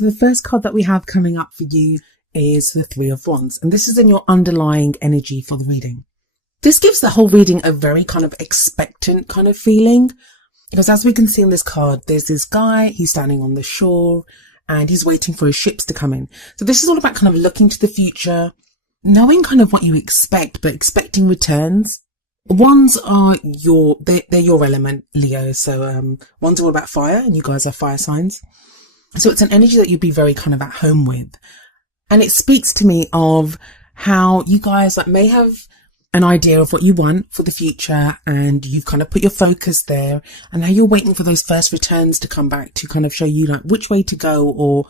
So the first card that we have coming up for you is the Three of Wands, and this is in your underlying energy for the reading. This gives the whole reading a very kind of expectant kind of feeling, because as we can see in this card, there's this guy, he's standing on the shore and he's waiting for his ships to come in. So this is all about kind of looking to the future, knowing kind of what you expect, but expecting returns. Wands are they're your element, Leo. So wands are all about fire, and you guys are fire signs. So it's an energy that you'd be very kind of at home with. And it speaks to me of how you guys may have an idea of what you want for the future, and you've kind of put your focus there, and now you're waiting for those first returns to come back to kind of show you which way to go or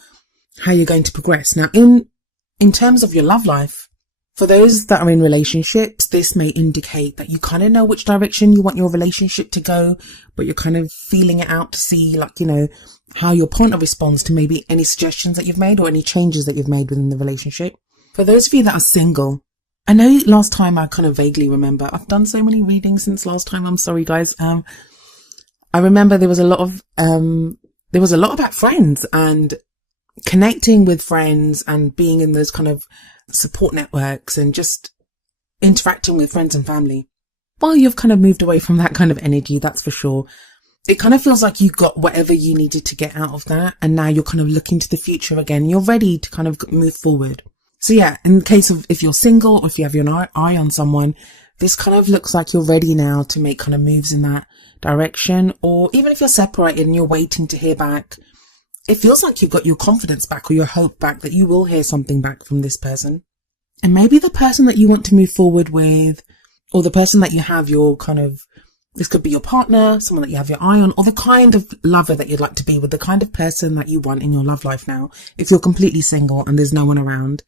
how you're going to progress. Now, in terms of your love life, for those that are in relationships, this may indicate that you kind of know which direction you want your relationship to go, but you're kind of feeling it out to see how your partner responds to maybe any suggestions that you've made or any changes that you've made within the relationship. For those of you that are single, I know last time I kind of vaguely remember, I've done so many readings since last time. I'm sorry, guys. I remember there was a lot about friends and connecting with friends and being in those kind of support networks and just interacting with friends and family. Well, you've kind of moved away from that kind of energy, that's for sure. It kind of feels like you got whatever you needed to get out of that, and now you're kind of looking to the future again. You're ready to kind of move forward. So yeah, in the case of if you're single or if you have your eye on someone, this kind of looks like you're ready now to make kind of moves in that direction. Or even if you're separated and you're waiting to hear back, it feels like you've got your confidence back or your hope back that you will hear something back from this person. And maybe the person that you want to move forward with, or the person that you have your this could be your partner, someone that you have your eye on, or the kind of lover that you'd like to be with, the kind of person that you want in your love life now. If you're completely single and there's no one around,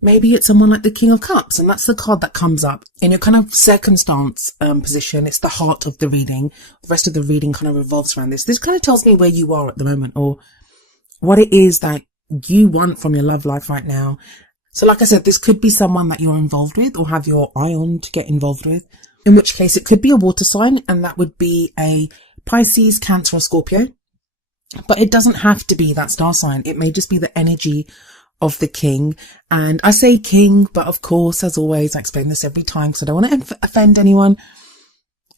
maybe it's someone like the King of Cups, and that's the card that comes up in your kind of circumstance position. It's the heart of the reading. The rest of the reading kind of revolves around this. This kind of tells me where you are at the moment, or what it is that you want from your love life right now. So like I said, this could be someone that you're involved with or have your eye on to get involved with, in which case it could be a water sign, and that would be a Pisces, Cancer or Scorpio. But it doesn't have to be that star sign. It may just be the energy of the king. And I say king, but of course, as always, I explain this every time because I don't want to offend anyone.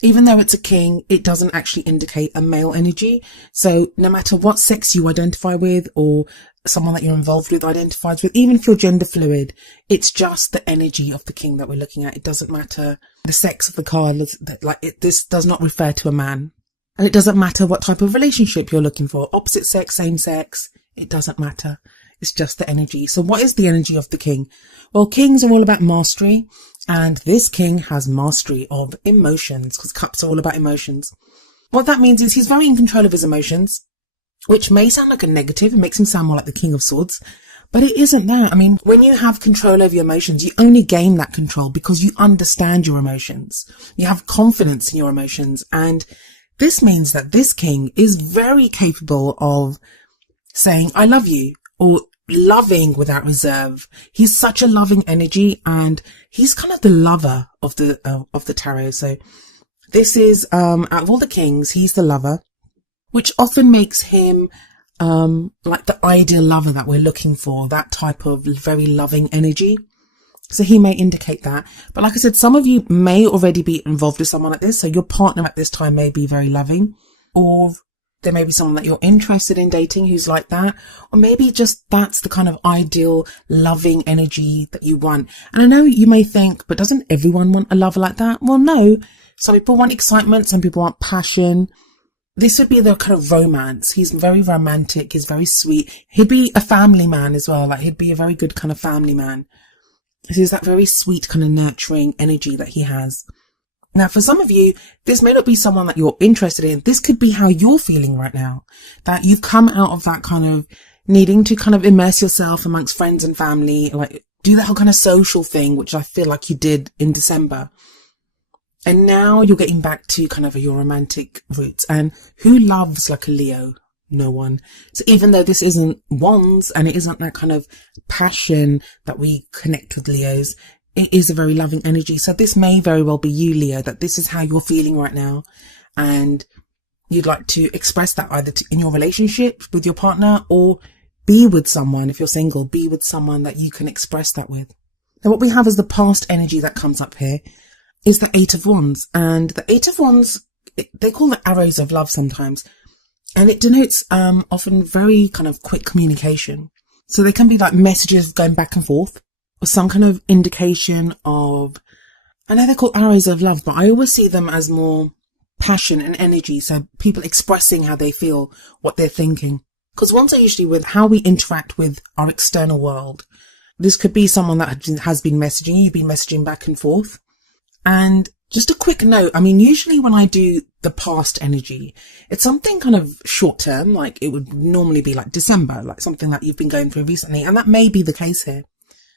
Even though it's a king, it doesn't actually indicate a male energy. So no matter what sex you identify with or someone that you're involved with identifies with, even if you're gender fluid, it's just the energy of the king that we're looking at. It doesn't matter the sex of the card. This does not refer to a man. And it doesn't matter what type of relationship you're looking for. Opposite sex, same sex. It doesn't matter. It's just the energy. So what is the energy of the king? Well, kings are all about mastery. And this king has mastery of emotions, because cups are all about emotions. What that means is he's very in control of his emotions, which may sound like a negative. It makes him sound more like the King of Swords, but it isn't that. I mean, when you have control over your emotions, you only gain that control because you understand your emotions. You have confidence in your emotions. And this means that this king is very capable of saying, I love you, or loving without reserve. He's such a loving energy, and he's kind of the lover of the tarot. So this is, out of all the kings, he's the lover, which often makes him like the ideal lover that we're looking for, that type of very loving energy. So he may indicate that. But like I said, some of you may already be involved with someone like this. So your partner at this time may be very loving, or there may be someone that you're interested in dating who's like that, or maybe just that's the kind of ideal loving energy that you want. And I know you may think, but doesn't everyone want a lover like that? Well, no. Some people want excitement, some people want passion. This would be the kind of romance. He's very romantic. He's very sweet. He'd be a family man as well. Like, he'd be a very good kind of family man. He's that very sweet kind of nurturing energy that he has. Now, for some of you, this may not be someone that you're interested in. This could be how you're feeling right now, that you've come out of that kind of needing to kind of immerse yourself amongst friends and family, like do that whole kind of social thing, which I feel like you did in December. And now you're getting back to kind of your romantic roots. And who loves like a Leo? No one. So even though this isn't wands and it isn't that kind of passion that we connect with Leos, it is a very loving energy. So this may very well be you, Leo, that this is how you're feeling right now. And you'd like to express that either in your relationship with your partner, or be with someone, if you're single, be with someone that you can express that with. Now what we have as the past energy that comes up here is the Eight of Wands. And the Eight of Wands, they call it arrows of love sometimes. And it denotes often very kind of quick communication. So they can be like messages going back and forth, or some kind of indication of, I know they're called arrows of love, but I always see them as more passion and energy. So people expressing how they feel, what they're thinking. Because wands are usually with how we interact with our external world. This could be someone that has been messaging you, you've been messaging back and forth. And just a quick note, I mean, usually when I do the past energy, it's something kind of short term, like it would normally be like December, like something that you've been going through recently. And that may be the case here,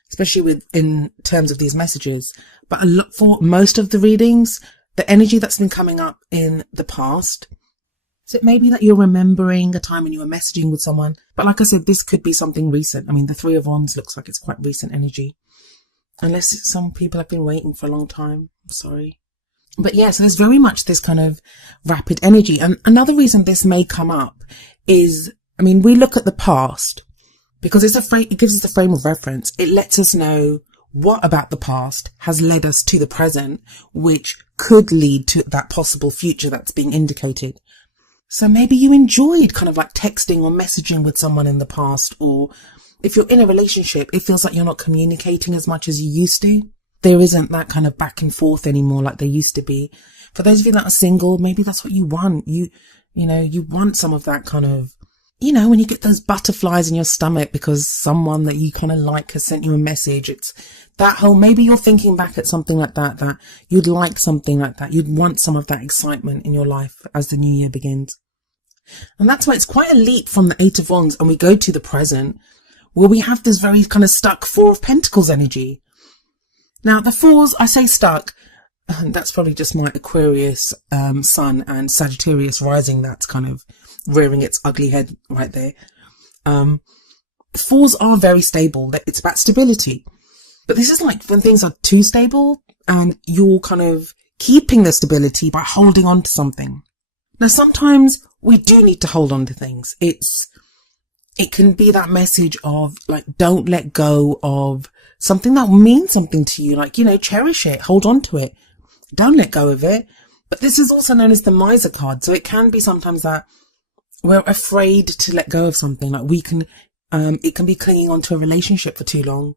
especially in terms of these messages. But for most of the readings, the energy that's been coming up in the past, so it may be that you're remembering a time when you were messaging with someone. But like I said, this could be something recent. I mean, the Three of Wands looks like it's quite recent energy. Unless some people have been waiting for a long time. I'm sorry. But yeah, so there's very much this kind of rapid energy. And another reason this may come up is, I mean, we look at the past because it gives us a frame of reference. It lets us know what about the past has led us to the present, which could lead to that possible future that's being indicated. So maybe you enjoyed kind of like texting or messaging with someone in the past, or if you're in a relationship, it feels like you're not communicating as much as you used to. There isn't that kind of back and forth anymore like there used to be. For those of you that are single, maybe that's what you want. You want some of that kind of, when you get those butterflies in your stomach because someone that you kind of like has sent you a message. It's that whole, maybe you're thinking back at something like that you'd like something like that. You'd want some of that excitement in your life as the new year begins. And that's why it's quite a leap from the Eight of Wands and we go to the present, where we have this very kind of stuck Four of Pentacles energy. Now, the fours, I say stuck, and that's probably just my Aquarius sun and Sagittarius rising that's kind of rearing its ugly head right there. Fours are very stable. It's about stability. But this is like when things are too stable and you're kind of keeping the stability by holding on to something. Now, sometimes we do need to hold on to things. It can be that message of like, don't let go of something that means something to you. Like, cherish it, hold on to it. Don't let go of it. But this is also known as the Miser card. So it can be sometimes that we're afraid to let go of something. Like it can be clinging on to a relationship for too long.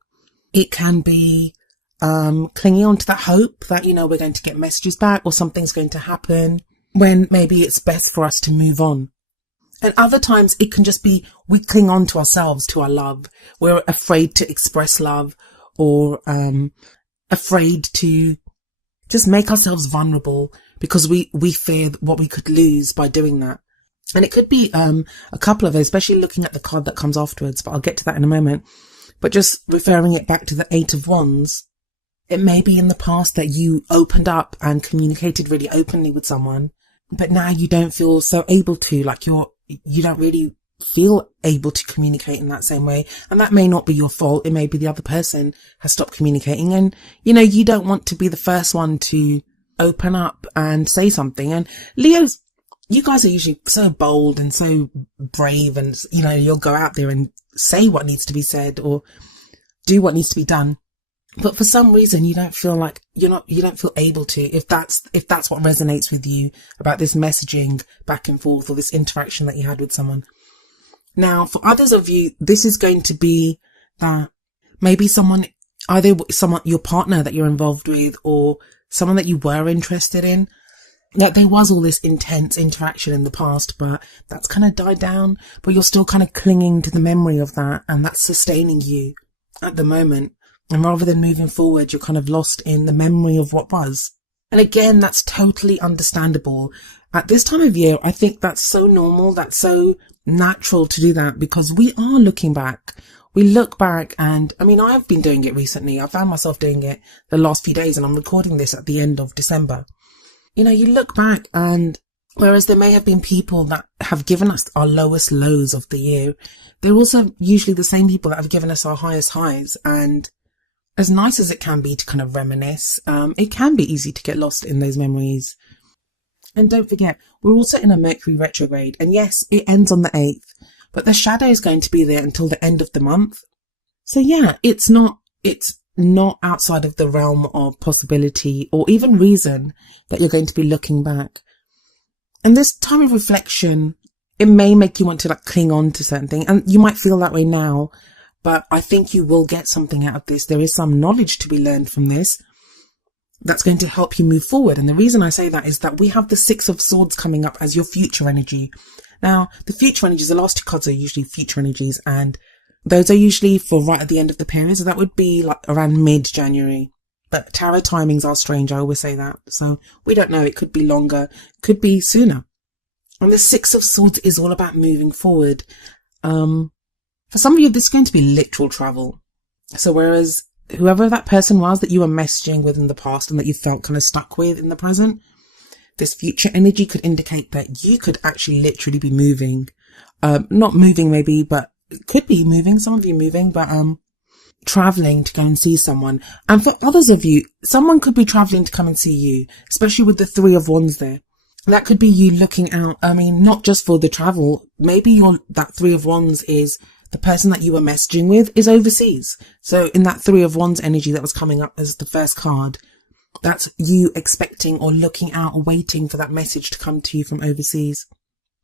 It can be, clinging on to that hope that, we're going to get messages back or something's going to happen when maybe it's best for us to move on. And other times it can just be we cling on to ourselves, to our love. We're afraid to express love or afraid to just make ourselves vulnerable because we fear what we could lose by doing that. And it could be a couple of those, especially looking at the card that comes afterwards, but I'll get to that in a moment. But just referring it back to the Eight of Wands, it may be in the past that you opened up and communicated really openly with someone, but now you don't feel so able to, like you don't really feel able to communicate in that same way. And that may not be your fault. It may be the other person has stopped communicating and, you don't want to be the first one to open up and say something. And Leos, you guys are usually so bold and so brave and, you'll go out there and say what needs to be said or do what needs to be done. But for some reason, you don't feel like you don't feel able to, if that's what resonates with you about this messaging back and forth or this interaction that you had with someone. Now, for others of you, this is going to be that maybe either your partner that you're involved with or someone that you were interested in. Like there was all this intense interaction in the past, but that's kind of died down, but you're still kind of clinging to the memory of that and that's sustaining you at the moment. And rather than moving forward, you're kind of lost in the memory of what was. And again, that's totally understandable. At this time of year, I think that's so normal, that's so natural to do that because we are looking back. We look back and, I've been doing it recently. I found myself doing it the last few days and I'm recording this at the end of December. You look back and whereas there may have been people that have given us our lowest lows of the year, they're also usually the same people that have given us our highest highs. And as nice as it can be to kind of reminisce, it can be easy to get lost in those memories. And don't forget, we're also in a Mercury retrograde. And yes, it ends on the 8th, but the shadow is going to be there until the end of the month. So yeah, it's not outside of the realm of possibility or even reason that you're going to be looking back. And this time of reflection, it may make you want to like cling on to certain things, and you might feel that way now, but I think you will get something out of this. There is some knowledge to be learned from this that's going to help you move forward. And the reason I say that is that we have the Six of Swords coming up as your future energy. Now, the future energies, the last two cards are usually future energies, and those are usually for right at the end of the period. So that would be like around mid-January. But tarot timings are strange. I always say that. So we don't know. It could be longer, could be sooner. And the Six of Swords is all about moving forward. For some of you, this is going to be literal travel. So whereas whoever that person was that you were messaging with in the past and that you felt kind of stuck with in the present, this future energy could indicate that you could actually literally be moving. Not moving maybe, but it could be moving. Some of you moving, but traveling to go and see someone. And for others of you, someone could be traveling to come and see you, especially with the Three of Wands there. That could be you looking out. I mean, not just for the travel. Maybe that Three of Wands is the person that you were messaging with is overseas. So in that Three of Wands energy that was coming up as the first card, that's you expecting or looking out or waiting for that message to come to you from overseas.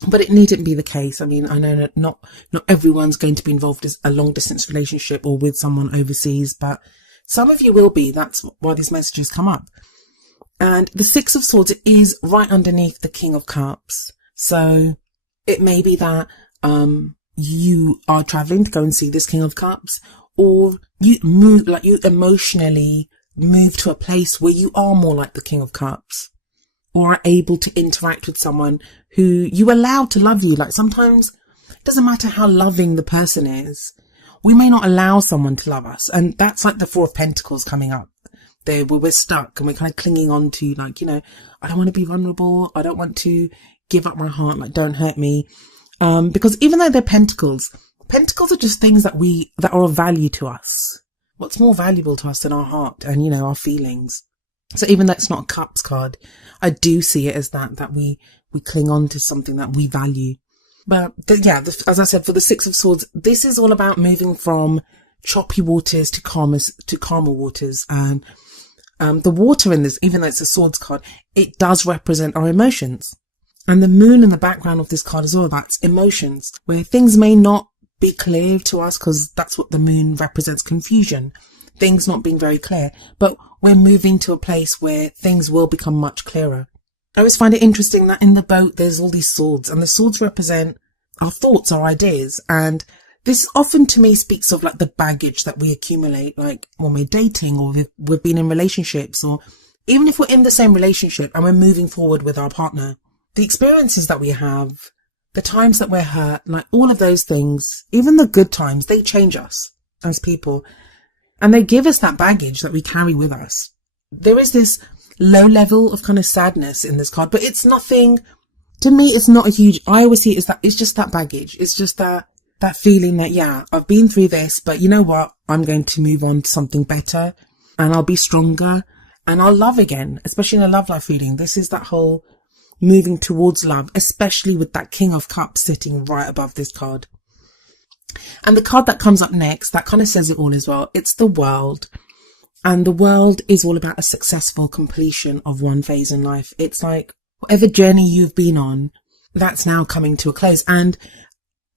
But it needn't be the case. I mean, I know that not everyone's going to be involved in a long distance relationship or with someone overseas, but some of you will be. That's why these messages come up. And the Six of Swords is right underneath the King of Cups. So it may be that you are traveling to go and see this King of Cups, or you move, like you emotionally move to a place where you are more like the King of Cups, or are able to interact with someone who you allow to love you. Like sometimes it doesn't matter how loving the person is, we may not allow someone to love us. And that's like the Four of Pentacles coming up there, where we're stuck and we're kind of clinging on to, like, you know, I don't want to be vulnerable. I don't want to give up my heart. Like, don't hurt me. Because even though they're pentacles are just things that are of value to us. What's more valuable to us than our heart and, you know, our feelings? So even though it's not a cups card, I do see it as that we cling on to something that we value. But as I said, for the Six of Swords, this is all about moving from choppy waters to calmer waters. And the water in this, even though it's a swords card, it does represent our emotions. And the moon in the background of this card is all about emotions, where things may not be clear to us, because that's what the moon represents, confusion, things not being very clear, but we're moving to a place where things will become much clearer. I always find it interesting that in the boat there's all these swords, and the swords represent our thoughts, our ideas, and this often to me speaks of like the baggage that we accumulate, like when we're dating or we've been in relationships, or even if we're in the same relationship and we're moving forward with our partner. The experiences that we have, the times that we're hurt, like all of those things, even the good times, they change us as people. And they give us that baggage that we carry with us. There is this low level of kind of sadness in this card, but it's nothing, to me, it's not a huge, I always see it as that, it's just that baggage. It's just that feeling that, yeah, I've been through this, but you know what? I'm going to move on to something better, and I'll be stronger, and I'll love again, especially in a love life reading. This is that whole moving towards love, especially with that King of Cups sitting right above this card. And the card that comes up next, that kind of says it all as well. It's the World. And the World is all about a successful completion of one phase in life. It's like whatever journey you've been on, that's now coming to a close. And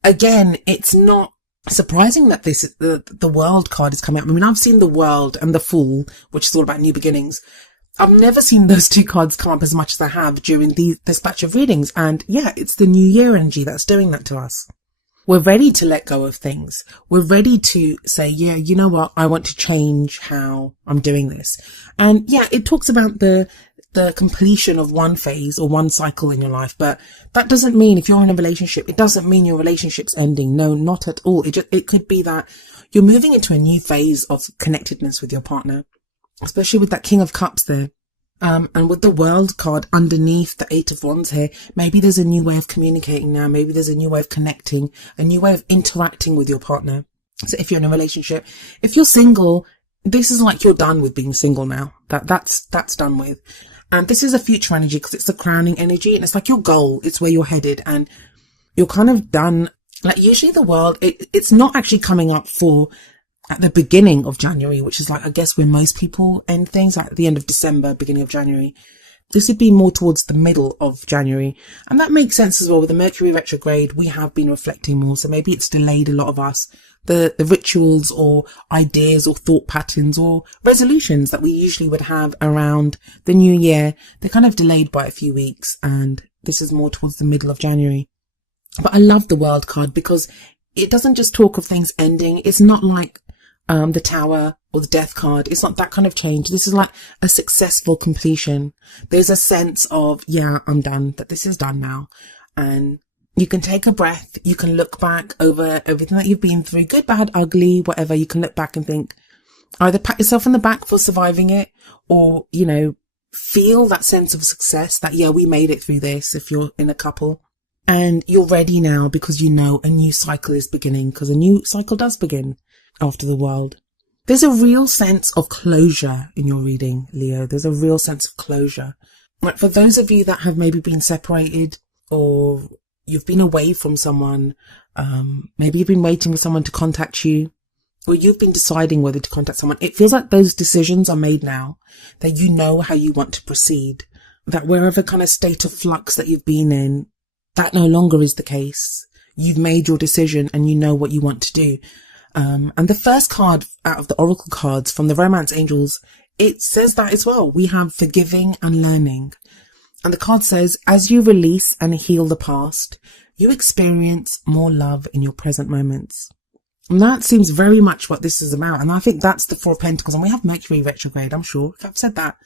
again, it's not surprising that the World card is coming up. I mean, I've seen the World and the Fool, which is all about new beginnings. I've never seen those two cards come up as much as I have during this batch of readings. And yeah, it's the New Year energy that's doing that to us. We're ready to let go of things. We're ready to say, yeah, you know what? I want to change how I'm doing this. And yeah, it talks about the completion of one phase or one cycle in your life. But that doesn't mean if you're in a relationship, it doesn't mean your relationship's ending. No, not at all. It could be that you're moving into a new phase of connectedness with your partner, especially with that King of Cups there. And with the World card underneath the Eight of Wands here, maybe there's a new way of communicating now. Maybe there's a new way of connecting, a new way of interacting with your partner. So if you're in a relationship, if you're single, this is like you're done with being single now. That's done with. And this is a future energy because it's the crowning energy, and it's like your goal. It's where you're headed, and you're kind of done Like usually the world, it's not actually coming up for at the beginning of January, which is like, I guess when most people end things, like at the end of December, beginning of January. This would be more towards the middle of January. And that makes sense as well. With the Mercury retrograde, we have been reflecting more. So maybe it's delayed a lot of us. The rituals or ideas or thought patterns or resolutions that we usually would have around the new year, they're kind of delayed by a few weeks. And this is more towards the middle of January. But I love the World card because it doesn't just talk of things ending. It's not like the Tower or the Death card. It's not that kind of change. This is like a successful completion. There's a sense of, yeah, I'm done, that this is done now. And you can take a breath. You can look back over everything that you've been through, good, bad, ugly, whatever. You can look back and think, either pat yourself on the back for surviving it, or, you know, feel that sense of success that, yeah, we made it through this if you're in a couple. And you're ready now because you know a new cycle is beginning, because a new cycle does begin after the World. There's a real sense of closure in your reading, Leo. There's a real sense of closure. Like for those of you that have maybe been separated, or you've been away from someone, maybe you've been waiting for someone to contact you, or you've been deciding whether to contact someone. It feels like those decisions are made now, that you know how you want to proceed, that wherever kind of state of flux that you've been in, that no longer is the case. You've made your decision and you know what you want to do. And the first card out of the Oracle cards from the Romance Angels, it says that as well. We have forgiving and learning. And the card says, as you release and heal the past, you experience more love in your present moments. And that seems very much what this is about. And I think that's the Four of Pentacles. And we have Mercury retrograde, I'm sure. I've said that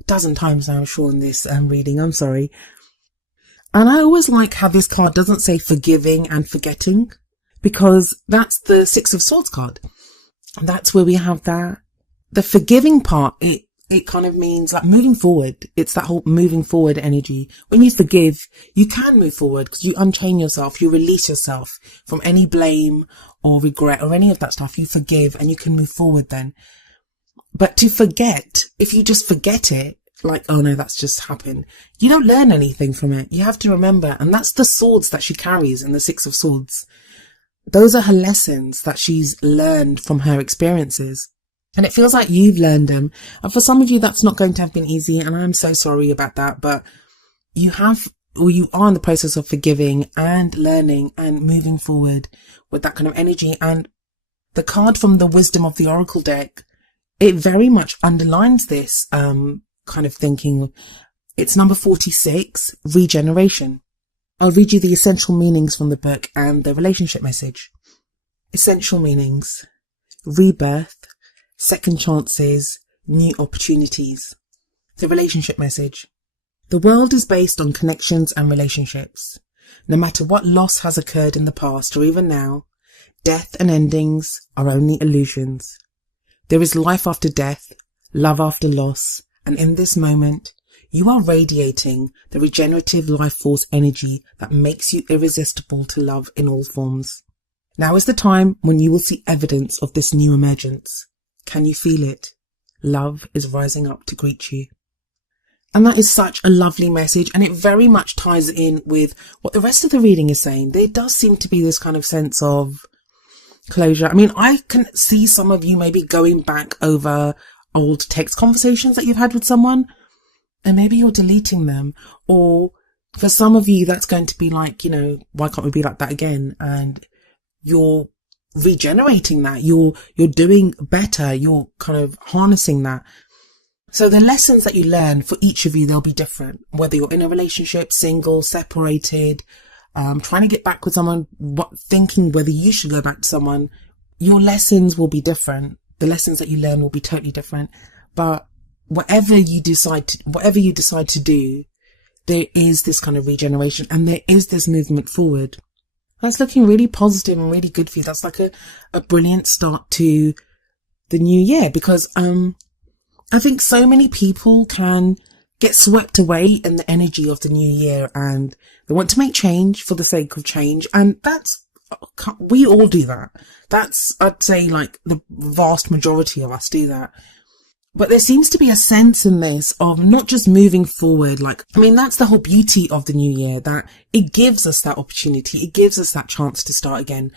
a dozen times now, I'm sure, in this reading. I'm sorry. And I always like how this card doesn't say forgiving and forgetting, because that's the Six of Swords card. And that's where we have that. The forgiving part, it kind of means like moving forward. It's that whole moving forward energy. When you forgive, you can move forward because you unchain yourself, you release yourself from any blame or regret or any of that stuff. You forgive and you can move forward then. But to forget, if you just forget it, like, oh no, that's just happened, you don't learn anything from it. You have to remember. And that's the swords that she carries in the Six of Swords. Those are her lessons that she's learned from her experiences. And it feels like you've learned them. And for some of you, that's not going to have been easy. And I'm so sorry about that. But you have, or you are in the process of forgiving and learning and moving forward with that kind of energy. And the card from the Wisdom of the Oracle deck, it very much underlines this kind of thinking. It's number 46, regeneration. I'll read you the essential meanings from the book and the relationship message. Essential meanings: rebirth, second chances, new opportunities. The relationship message: the world is based on connections and relationships. No matter what loss has occurred in the past or even now, death and endings are only illusions. There is life after death, love after loss, and in this moment, you are radiating the regenerative life force energy that makes you irresistible to love in all forms. Now is the time when you will see evidence of this new emergence. Can you feel it? Love is rising up to greet you. And that is such a lovely message, and it very much ties in with what the rest of the reading is saying. There does seem to be this kind of sense of closure. I mean, I can see some of you maybe going back over old text conversations that you've had with someone, and maybe you're deleting them. Or for some of you, that's going to be like, you know, why can't we be like that again? And you're regenerating that. You're doing better. You're kind of harnessing that. So the lessons that you learn for each of you, they'll be different. Whether you're in a relationship, single, separated, trying to get back with someone, thinking whether you should go back to someone, your lessons will be different. The lessons that you learn will be totally different. But whatever you decide to do, there is this kind of regeneration and there is this movement forward. That's looking really positive and really good for you. That's like a brilliant start to the new year, because I think so many people can get swept away in the energy of the new year and they want to make change for the sake of change. And we all do that. I'd say like the vast majority of us do that. But there seems to be a sense in this of not just moving forward. Like, I mean, that's the whole beauty of the new year, that it gives us that opportunity. It gives us that chance to start again.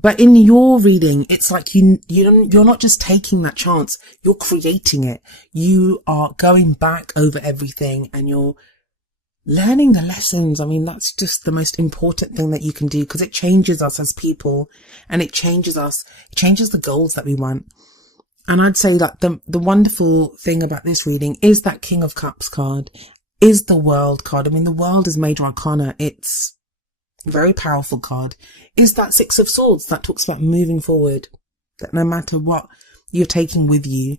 But in your reading, it's like you're not just taking that chance, you're creating it. You are going back over everything and you're learning the lessons. I mean, that's just the most important thing that you can do, because it changes us as people, and it changes the goals that we want. And I'd say that the wonderful thing about this reading is that King of Cups card, is the World card. I mean, the World is Major Arcana. It's a very powerful card. Is that Six of Swords that talks about moving forward, that no matter what you're taking with you.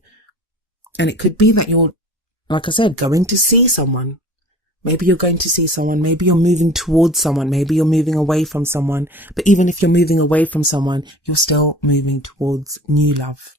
And it could be that you're, like I said, going to see someone. Maybe you're going to see someone. Maybe you're moving towards someone. Maybe you're moving away from someone. But even if you're moving away from someone, you're still moving towards new love.